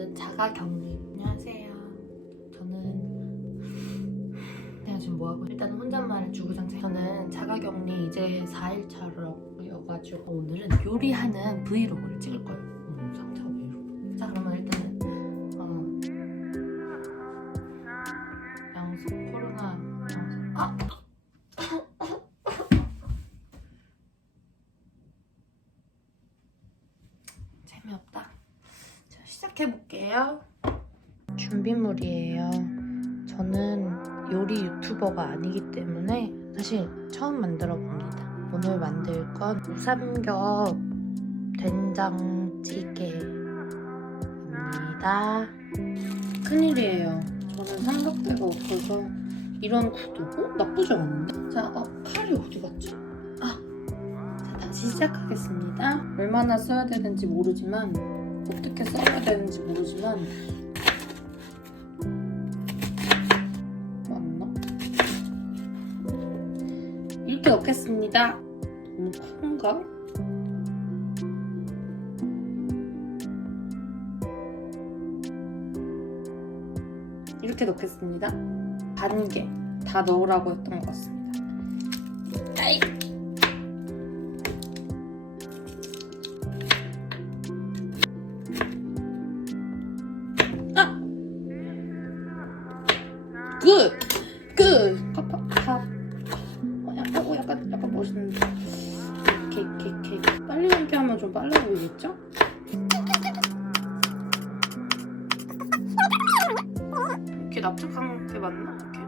저는 자가 격리. 안녕하세요. 저는 내가 지금 뭐 하고 일단 혼잣말을 주구장창. 저는 자가 격리 이제 4일 차로여가지고 오늘은 요리하는 브이로그를 시작해 볼게요. 준비물이에요. 저는 요리 유튜버가 아니기 때문에 사실 처음 만들어 봅니다. 오늘 만들 건 우삼겹 된장찌개입니다. 큰일이에요. 저는 삼각대가 없어서 이런 구도 어? 나쁘지 않은데? 자, 어, 칼이 어디 갔지? 아, 자, 다시 시작하겠습니다. 얼마나 써야 되는지 모르지만 어떻게 써야 되는지 모르지만 맞나? 이렇게 넣겠습니다. 너무 큰가? 이렇게 넣겠습니다. 반개다 넣으라고 했던 것 같습니다. 아이. 굿! 굿! 컵, 컵, 컵. 어, 약간, 어, 약간, 약간 멋있는데. 케이크, 케이크, 케이크. 빨리 감기 하면 좀 빨라 보이겠죠? 이렇게 납작한 게 맞나? 이렇게?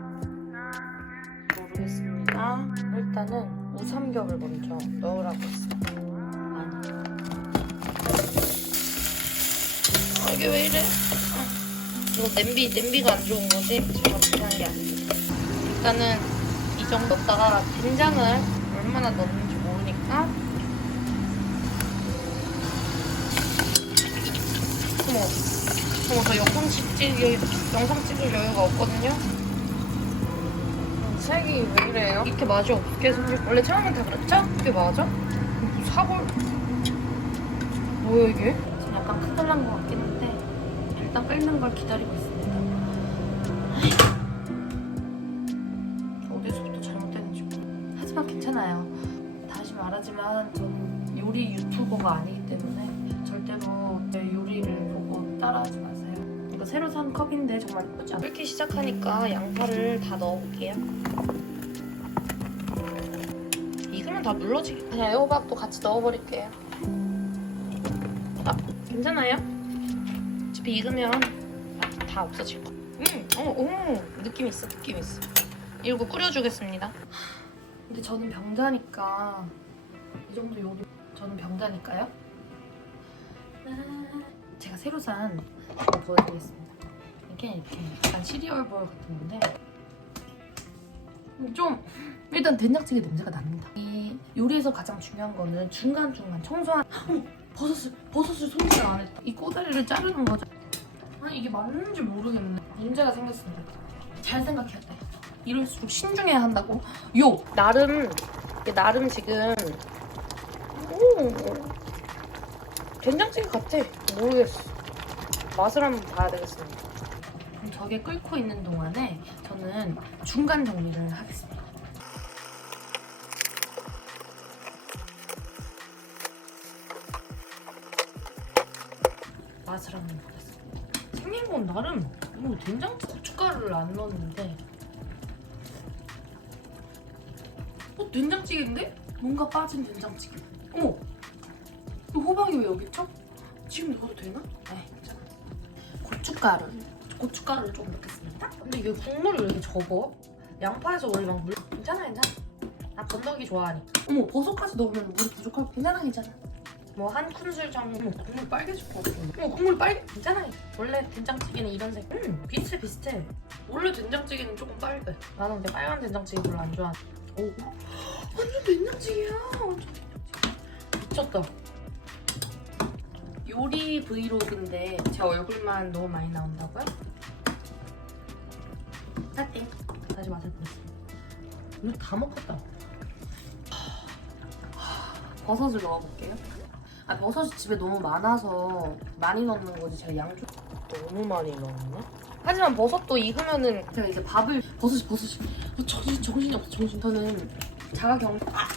모르겠습니다. 일단은 우삼겹을 먼저 넣으라고 했습니다. 아니. 아, 이게 왜 이래? 이거 냄비, 냄비가 안 좋은 거지? 제가 못한 게 아니고. 일단은 이 정도 넣다가 된장을 얼마나 넣는지 모르니까. 어머, 어머, 저 영상 찍을, 영상 찍을 여유가 없거든요? 음, 색이 왜 이래요? 이렇게 맛이 없게 생길, 원래 처음엔 다 그랬죠? 이게 맞아? 사골. 뭐야, 이게? 지금 약간 큰일 난것 같긴 한데. 일단 끓는 걸 기다리고 있습니다. 어디서부터 잘못됐는지 모르- 하지만 괜찮아요. 다시 말하지만 저는 요리 유튜버가 아니기 때문에 절대로 내 요리를 보고 따라하지 마세요. 이거 새로 산 컵인데 정말 않아요? 끓기 시작하니까 양파를 다 넣어볼게요. 익으면 다 물러지겠다. 그냥 애호박도 같이 넣어버릴게요. 아, 괜찮아요? 어차피 익으면 다 없어질 거. 음, 어, 오, 느낌 있어, 느낌 있어. 이거 끓여주겠습니다. 근데 저는 병자니까 이 정도 요리 저는 병자니까요. 제가 새로 산 이거 보여드리겠습니다. 이게 이렇게 약간 시리얼 볼 같은 건데 좀 일단 된장찌개 냄새가 납니다. 이 요리에서 가장 중요한 거는 중간 중간 청소한 버섯을 버섯을 손질 안 했다. 이 꼬다리를 자르는 거죠. 아니 이게 맞는지 모르겠네. 문제가 생겼습니다. 잘 생각해야 돼. 이럴수록 신중해야 한다고. 요 나름 이게 나름 지금 오 된장찌개 같아. 모르겠어. 맛을 한번 봐야 되겠습니다. 그럼 저게 끓고 있는 동안에 저는 중간 정리를 하겠습니다. 맛을 한번 보겠습니다. 건 나름 뭐 된장 고춧가루를 안 넣었는데 어 된장찌개인데? 뭔가 빠진 된장찌개. 어머, 이 호박이 왜 여기 있죠? 지금 넣어도 되나? 네, 괜찮아. 고춧가루. 고춧가루를 좀 넣겠습니다. 근데 이게 국물이 왜 이렇게 적어? 양파에서 원래 막 물. 괜찮아, 괜찮아. 나 건더기 좋아하니까. 어머, 버섯까지 넣으면 물이 부족할 괜찮아, 괜찮아. 뭐 한 큰술 정도 어머, 국물 빨개질 것 같아. 어머, 국물 빨개. 괜찮아. 원래 된장찌개는 이런 색. 음, 비슷해, 비슷해. 원래 된장찌개는 조금 빨개. 나는 근데 빨간 된장찌개 별로 안 좋아해. 오, 완전 된장찌개야. 완전 된장찌개. 미쳤다. 요리 브이로그인데 제 얼굴만 너무 많이 나온다고요? 할게. 다시 맛을 보겠습니다. 이거 다 먹었다. 버섯을 넣어볼게요. 아 버섯이 집에 너무 많아서 많이 넣는 거지. 제가 양조 너무 많이 넣었나? 하지만 버섯도 익으면은 제가 이제 밥을 버섯이 버섯이. 어, 정신 정신이 없어 정신. 저는 자가경 아,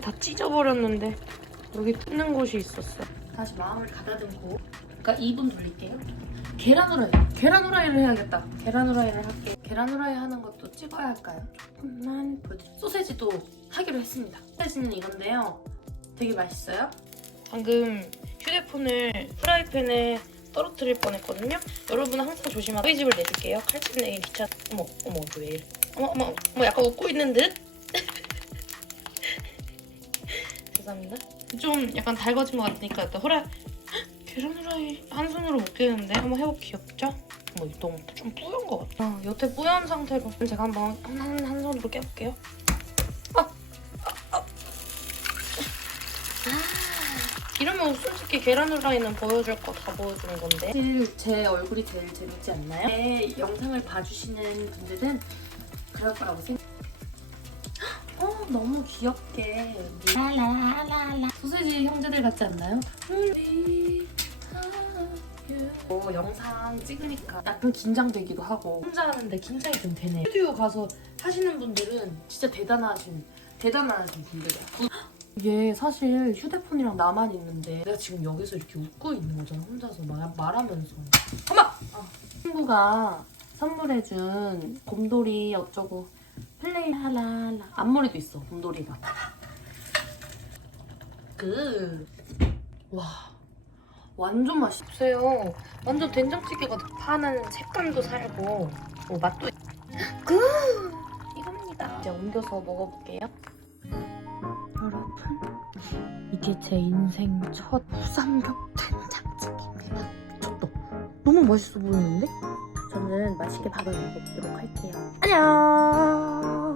다 찢어버렸는데 여기 뜯는 곳이 있었어. 다시 마음을 가다듬고. 그러니까 2분 돌릴게요. 계란 후라이. 계란 후라이를 해야겠다. 계란 후라이를 할게요 계란 후라이 하는 것도 찍어야 할까요? 조금만 보여드릴게요 소세지도 하기로 했습니다 소세지는 이건데요 되게 맛있어요 방금 휴대폰을 프라이팬에 떨어뜨릴 뻔했거든요. 여러분 항상 조심하세요. 저희 집을 내줄게요. 칼집 내기 귀찮. 어머 어머 왜 이래? 어머 어머 어머 약간 웃고 있는 듯? 죄송합니다. 좀 약간 달궈진 것 같으니까 일단 후라이 헉, 계란 후라이 한 손으로 못 깨는데 한번 해볼게요. 귀엽죠? 이거 너무 좀 뿌연 것 같아. 아, 여태 뿌연 상태로 제가 한번 한, 한, 한 손으로 깨볼게요. 이러면 솔직히 계란 후라이는 보여줄 거 다 보여주는 건데 사실 제 얼굴이 제일 재밌지 않나요? 제 영상을 봐주시는 분들은 그럴 거라고 생각. 어 너무 귀엽게 라라라라 소세지 형제들 같지 않나요? 어, 영상 찍으니까 약간 긴장되기도 하고 혼자 하는데 긴장이 좀 되네. 스튜디오 가서 하시는 분들은 진짜 대단하신 대단하신 분들이야. 이게 사실 휴대폰이랑 나만 있는데 내가 지금 여기서 이렇게 웃고 있는 거잖아 혼자서 말, 말하면서 어머! 아, 친구가 선물해준 곰돌이 어쩌고 플레이 하라라 앞머리도 있어 곰돌이가 그 와 완전 맛있어 보세요. 완전 된장찌개가 파는 색감도 살고 뭐 맛도 그! 이겁니다. 이제 옮겨서 먹어볼게요. 여러분 이게 제 인생 첫 무삼겹 된장찌개입니다. 미쳤다. 너무 맛있어 보이는데? 저는 맛있게 밥을 먹어보도록 할게요. 안녕